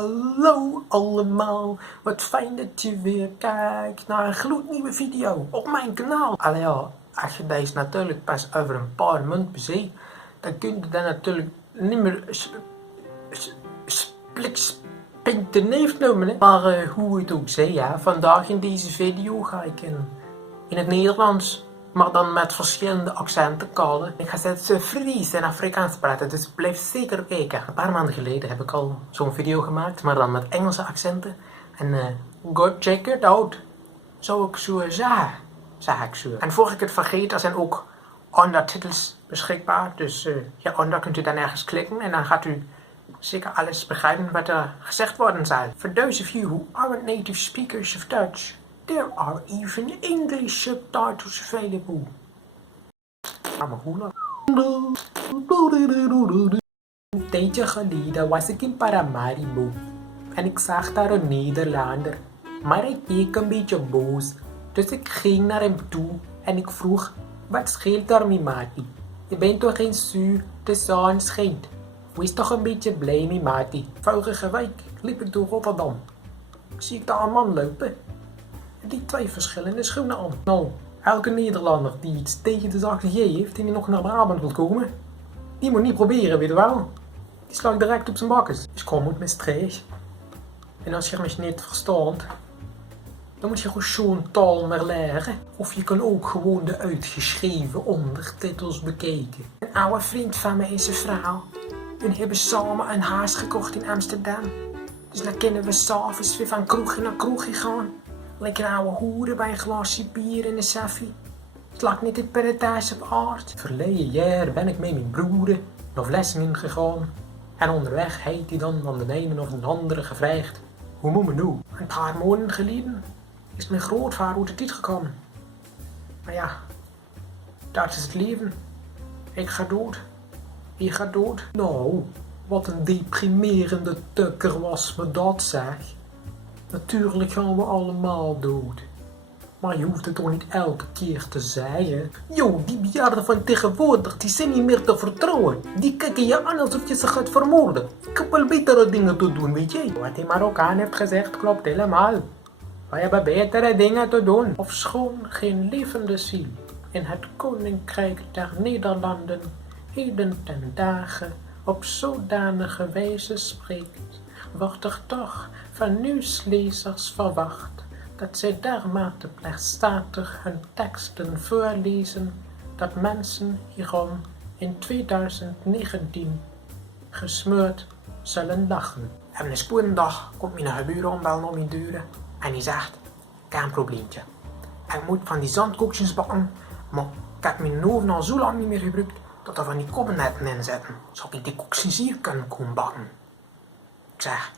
Hallo allemaal, wat fijn dat je weer kijkt naar een gloednieuwe video op mijn kanaal. Allee ja, als je deze natuurlijk pas over een paar maanden beziet, dan kun je dat natuurlijk niet meer splinterneef noemen. Hè? Maar hoe het ook zij, ja, vandaag in deze video ga ik in het Nederlands, maar dan met verschillende accenten callen. Ik ga zelfs Fries en Afrikaans praten, dus blijf zeker kijken. Een paar maanden geleden heb ik al zo'n video gemaakt, maar dan met Engelse accenten. En go check it out. Zou ik zo zeggen. Zeg ik zo. En voor ik het vergeet, er zijn ook ondertitels beschikbaar. Dus hieronder kunt u dan ergens klikken en dan gaat u zeker alles begrijpen wat er gezegd worden zal. For those of you who aren't native speakers of Dutch, there are even English subtitles available. Een tijdje geleden was ik in Paramaribo en ik zag daar een Nederlander, maar hij keek een beetje boos. Dus ik ging naar hem toe en ik vroeg, wat scheelt daarmee, Mati? Je bent toch geen zuur, de zon schijnt. Wees toch een beetje blij mee, Mati. Vorige week liep ik door Rotterdam. Zie ik daar een man lopen? Die twee verschillende schoenen aan. Nou, elke Nederlander die iets tegen de ZAG heeft en die nog naar Brabant wil komen, die moet niet proberen, weet je wel. Die slaat direct op zijn bakkes. Dus kom met mijn streeg. En als je me niet verstaat, dan moet je gewoon zo'n taal maar leren. Of je kan ook gewoon de uitgeschreven ondertitels bekijken. Een oude vriend van mij en zijn vrouw, hun hebben samen een huis gekocht in Amsterdam. Dus dan kunnen we s'avonds weer van kroegje naar kroegje gaan. Lekker oude hoeren bij een glaasje bier en een saffie. Het lijkt niet het paradijs op aard. Verleden jaar ben ik met mijn broer naar Vlissingen gegaan. En onderweg heeft hij dan aan de ene of de andere gevraagd: hoe moet me nu? Een paar maanden geleden is mijn grootvader uit de tijd gekomen. Maar ja, dat is het leven. Ik ga dood. Je gaat dood. Nou, wat een deprimerende tukker was me dat, zeg. Natuurlijk gaan we allemaal dood. Maar je hoeft het toch niet elke keer te zeggen. Yo, die bejaarden van tegenwoordig, die zijn niet meer te vertrouwen. Die kijken je aan alsof je ze gaat vermoorden. Ik heb wel betere dingen te doen, weet je. Wat die Marokkaan heeft gezegd klopt helemaal. Wij hebben betere dingen te doen. Ofschoon geen levende ziel in het koninkrijk der Nederlanden heden ten dagen op zodanige wijze spreekt, wordt er toch van nieuwslezers verwacht dat zij dermate plechtstatig hun teksten voorlezen dat mensen hierom in 2019 gesmeurd zullen lachen. En een spoedendag komt mijn buurman ombellen om mijn deuren en die zegt: geen probleempje. Ik moet van die zandkoekjes bakken, maar ik heb mijn oven al zo lang niet meer gebruikt dat er van die koppennetten in zitten. Zou ik die koekjes hier kunnen komen bakken? Ik zeg: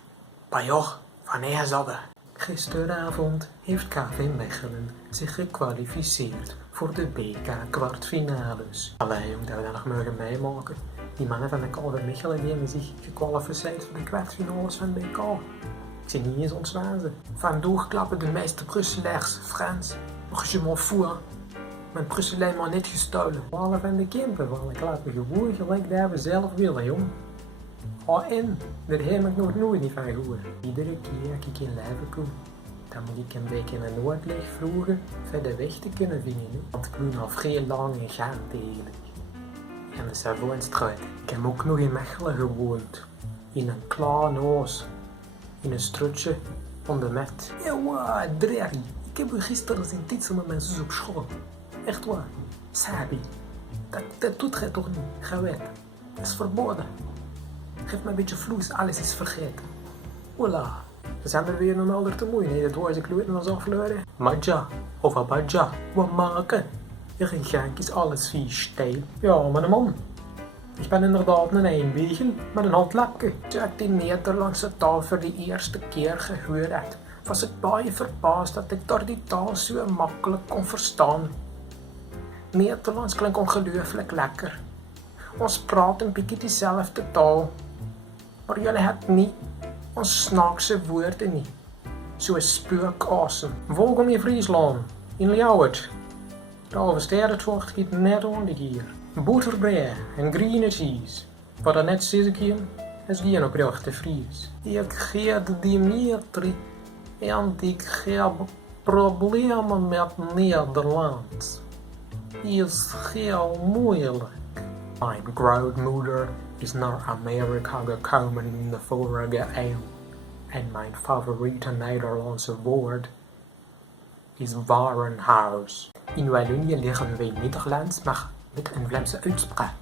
maar joh, wanneer zal dat? Gisteravond heeft KV Mechelen zich gekwalificeerd voor de BK-kwartfinales. Allee jong, dat we dat nog mogen meemaken. Die mannen van de KV Mechelen die hebben zich gekwalificeerd voor de kwartfinales van BK. Ik zie niet eens ontslaan. Vandaag klappen de meeste Brusselaars Frans. Maar je m'en fout. Mijn Brussel maar niet gestolen. Alle van de Kempen, want ik klappen gewoon gelijk daar we zelf willen, jong. Ga in, daar heb ik nog nooit niet van gehoord. Iedere keer als ik in Leven kom, dan moet ik een beetje een noordleg vroegen voor de weg te kunnen vinden. Want ik woon al vrij lang in Gent eigenlijk. In de Savoonstraat. Ik heb ook nog in Mechelen gewoond. In een klein huis. In een strutje onder met. Ja, Drerry. Ik heb u gisteren zien titsen met mijn zus op school. Echt waar. Sabi. Dat doet gij toch niet. Ga weg. Dat is verboden. Geef me een beetje vloes, alles is vergeten. Voilà. We zijn er weer een melder te moeien. Nee, dat hoor ik nooit nog zo vleuren. Madja. Of abadja. Wat maken? Hier in Genk is alles vies stijl. Ja, maar man. Ik ben inderdaad een eenbeegel met een handlapje. Toen ik die Nederlandse taal voor de eerste keer gehoord had, was ik baie verbaasd dat ik door die taal zo makkelijk kon verstaan. Nederlands klinkt ongelooflijk lekker. Ons praat een beetje dezelfde taal. Maar jullie hebben niet ons snaakse woorden niet. Zoals speurkassen. Welkom in Friesland, in Ljouwert. Daar bestaat het vocht net onder hier. Boterbrei en green cheese. Wat er net 6 keer is geen oprechte Fries. Ik heet Dimitri en ik heb problemen met Nederlands. Is heel moeilijk. Mijn grootmoeder is naar Amerika gekomen in de vorige eeuw. En mijn favoriete Nederlandse woord is warenhuis. In Wallonië leren wij Nederlands, maar met een Vlaamse uitspraak.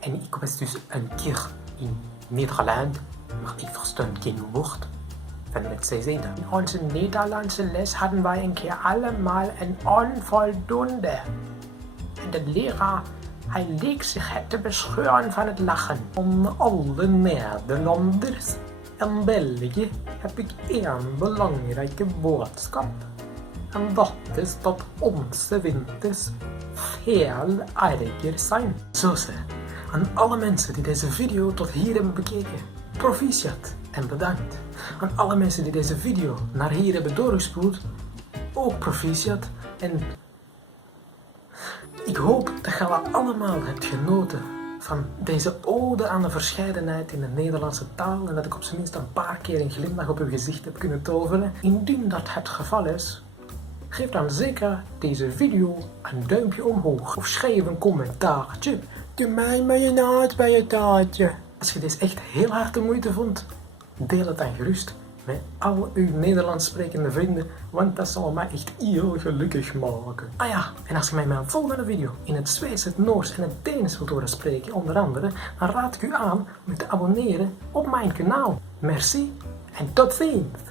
En ik was dus een keer in Nederland, maar ik verstond geen woord van wat zij zeiden. In onze Nederlandse les hadden wij een keer allemaal een onvoldoende. En de leraar, hij leek zich het te bescheuren van het lachen. Om alle Nederlanders in België heb ik één belangrijke boodschap. En dat is dat onze winters veel erger zijn. Zo zeg, aan alle mensen die deze video tot hier hebben bekeken, proficiat en bedankt. Aan alle mensen die deze video naar hier hebben doorgespoeld, ook proficiat en ik hoop dat je allemaal hebt genoten van deze ode aan de verscheidenheid in de Nederlandse taal en dat ik op zijn minst een paar keer een glimlach op uw gezicht heb kunnen toveren. Indien dat het geval is, geef dan zeker deze video een duimpje omhoog of schrijf een commentaartje. Doe mij maar je naad bij je taartje. Als je deze echt heel hard de moeite vond, deel het dan gerust met al uw Nederlands sprekende vrienden, want dat zal mij echt heel gelukkig maken. Ah ja, en als je mij mijn volgende video in het Zweeds, het Noors en het Deens wilt horen spreken, onder andere, dan raad ik u aan om je te abonneren op mijn kanaal. Merci en tot ziens!